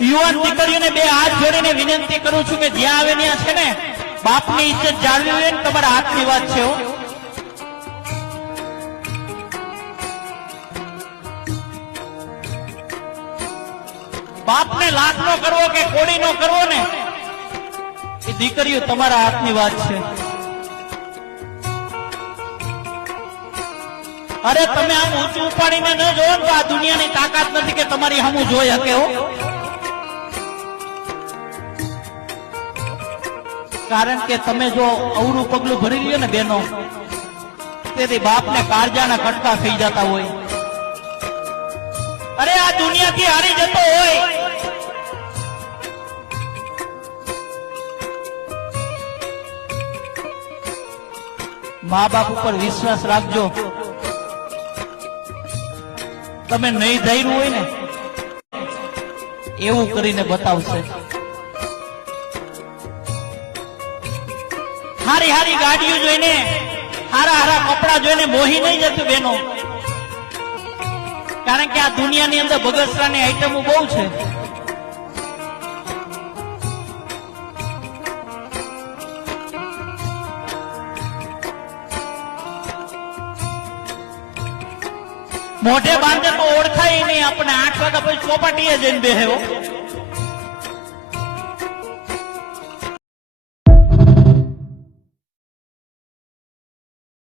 યુવાન દીકરીઓને બે હાથ જોડીને વિનંતી કરું છું કે જ્યાં આવે ત્યાં છે ને બાપની ઇજ્જત જાળવી હોય ને તમારા હાથની વાત છે હો. બાપને લાખ નો કરવો કે કોડી નો કરવો ને એ દીકરીઓ તમારા હાથની વાત છે. અરે તમે આમ ઊંચું ઉપાડીને ન જોવો તો આ દુનિયાની તાકાત નથી કે તમારી સામું જોઈ શકે હો. કારણ કે તમે જો અવરું પગલું ભરી લ્યો ને બેનો તેથી બાપને કાળજાના કટકા થઈ જતા હોય. અરે આ દુનિયાથી હારી જતો હોય મા બાપ ઉપર વિશ્વાસ રાખજો. તમે નહીં ધાર્યું હોય ને એવું કરીને બતાવશે. હારી હારી ગાડીઓ જોઈને હારા હારા કપડા જોઈને મોહી નહીં જતું બેનો. કારણ કે આ દુનિયાની અંદર બગસરાની આઈટમો બહુ છે. મોઢે બાંધે તો ઓળખાય નહીં. આપણે 8 વાગ્યા પછી ચોપાટીએ જઈને બેહ્યો.